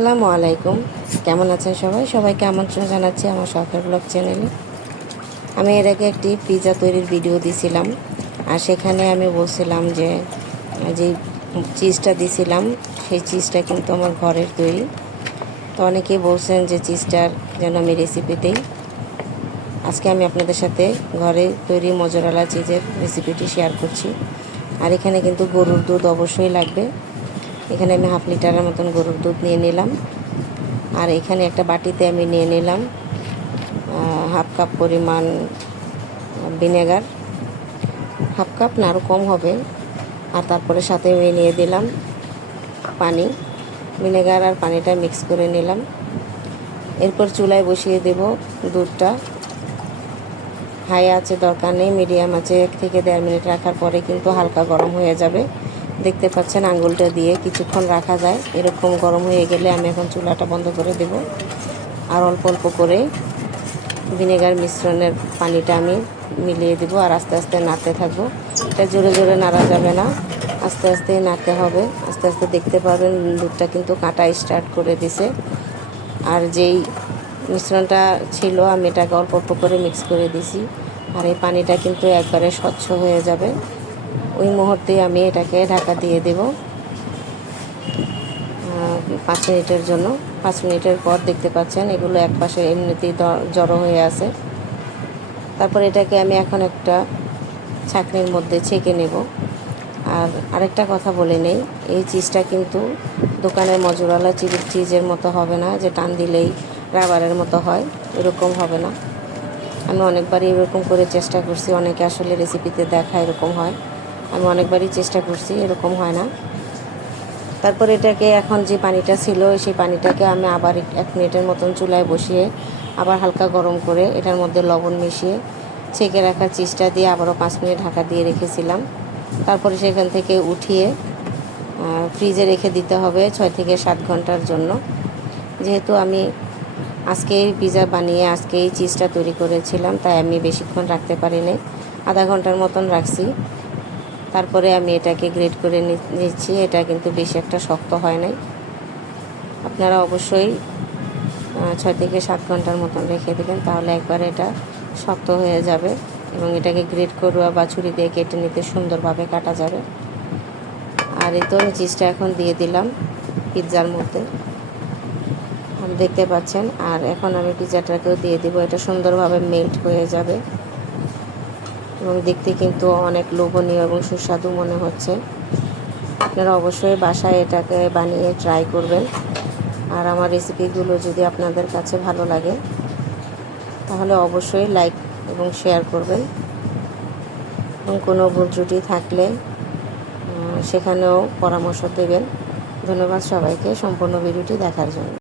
আসসালামু আলাইকুম। কেমন আছেন সবাই? সবাইকে আমন্ত্রণ জানাচ্ছি আমার শখের ব্লগ চ্যানেলে। আমি এর আগে একটি পিৎজা তৈরির ভিডিও দিছিলাম, আর সেখানে আমি বলছিলাম যে যে চিজটা দিছিলাম সেই চিজটা কিন্তু আমার ঘরের তৈরি। তো অনেকেই বলছেন যে চিজটার যেন আমি রেসিপি দিই। আজকে আমি আপনাদের সাথে ঘরে তৈরি মজুরালা চিজের রেসিপিটি শেয়ার করছি। আর এখানে কিন্তু গরুর দুধ অবশ্যই লাগবে। এখানে আমি হাফ লিটারের মতন গরুর দুধ নিয়ে নিলাম। আর এখানে একটা বাটিতে আমি নিয়ে নিলাম হাফ কাপ পরিমাণ ভিনেগার, হাফ কাপ না আরও কম হবে। আর তারপরে সাথে আমি নিয়ে দিলাম পানি। ভিনেগার আর পানিটা মিক্স করে নিলাম। এরপর চুলায় বসিয়ে দেব দুধটা। হাই আছে দরকার নেই, মিডিয়াম আছে 1 থেকে 1.5 মিনিট রাখার পরে কিন্তু হালকা গরম হয়ে যাবে। দেখতে পাচ্ছেন আঙুলটা দিয়ে কিছুক্ষণ রাখা যায়। এরকম গরম হয়ে গেলে আমি এখন চুলাটা বন্ধ করে দেব। আর অল্প অল্প করে ভিনেগার মিশ্রণের পানিটা আমি মিলিয়ে দেবো আর আস্তে আস্তে নাড়তে থাকবো। এটা জোরে জোরে নাড়া যাবে না, আস্তে আস্তে নাড়তে হবে। আস্তে আস্তে দেখতে পাবেন দুধটা কিন্তু কাটা স্টার্ট করে দিছে। আর যেই মিশ্রণটা ছিল আমি এটাকে অল্প অল্প করে মিক্স করে দিছি। আর এই পানিটা কিন্তু একবারে স্বচ্ছ হয়ে যাবে। ওই মুহূর্তে আমি এটাকে ঢাকা দিয়ে দেব 5 মিনিটের জন্য। 5 মিনিটের পর দেখতে পাচ্ছেন এগুলো একপাশে এমনিতেই জড়ো হয়ে আছে। তারপর এটাকে আমি এখন একটা ছাঁকনির মধ্যে ছেঁকে নেব। আর আরেকটা কথা বলে নেই, এই চিজটা কিন্তু দোকানের মজুরালা চিজের মতো হবে না যে টান দিলেই রাবারের মতো হয়, এরকম হবে না। আমি অনেকবারই এরকম করে চেষ্টা করছি, অনেকে আসলে রেসিপিতে দেখা এরকম হয়। আমি অনেকবারই চেষ্টা করছি, এরকম হয় না। তারপর এটাকে এখন যে পানিটা ছিল সেই পানিটাকে আমি আবার 1 মিনিটের মতন চুলায় বসিয়ে আবার হালকা গরম করে এটার মধ্যে লবণ মিশিয়ে ছেঁকে রাখা চিজটা দিয়ে আবারও 5 মিনিট ঢাকা দিয়ে রেখেছিলাম। তারপরে সেখান থেকে উঠিয়ে ফ্রিজে রেখে দিতে হবে 6 থেকে 7 ঘন্টার জন্য। যেহেতু আমি আজকেই পিৎজা বানিয়ে আজকেই চিজটা তৈরি করেছিলাম, তাই আমি বেশিক্ষণ রাখতে পারিনি, আধা ঘন্টার মতন রাখছি। তারপরে আমি এটাকে গ্রেট করে নিচ্ছি। এটা কিন্তু বেশি একটা শক্ত হয় নাই। আপনারা অবশ্যই 6 থেকে 7 ঘন্টার মতন রেখে দেবেন, তাহলে একবার এটা শক্ত হয়ে যাবে এবং এটাকে গ্রেট করুয়া বা ছুরি দিয়ে কেটে নিতে সুন্দরভাবে কাটা যাবে। আর এই তো আমি চিজটা এখন দিয়ে দিলাম পিৎজার মধ্যে, দেখতে পাচ্ছেন। আর এখন আমি পিৎজাটাকেও দিয়ে দিব, এটা সুন্দরভাবে মেল্ট হয়ে যাবে এবং দেখতে কিন্তু অনেক লোভনীয় এবং সুস্বাদু মনে হচ্ছে। আপনারা অবশ্যই বাসায় এটাকে বানিয়ে ট্রাই করবেন। আর আমার রেসিপিগুলো যদি আপনাদের কাছে ভালো লাগে তাহলে অবশ্যই লাইক এবং শেয়ার করবেন, এবং কোনো ভুল ত্রুটি থাকলে সেখানেও পরামর্শ দেবেন। ধন্যবাদ সবাইকে সম্পূর্ণ ভিডিওটি দেখার জন্য।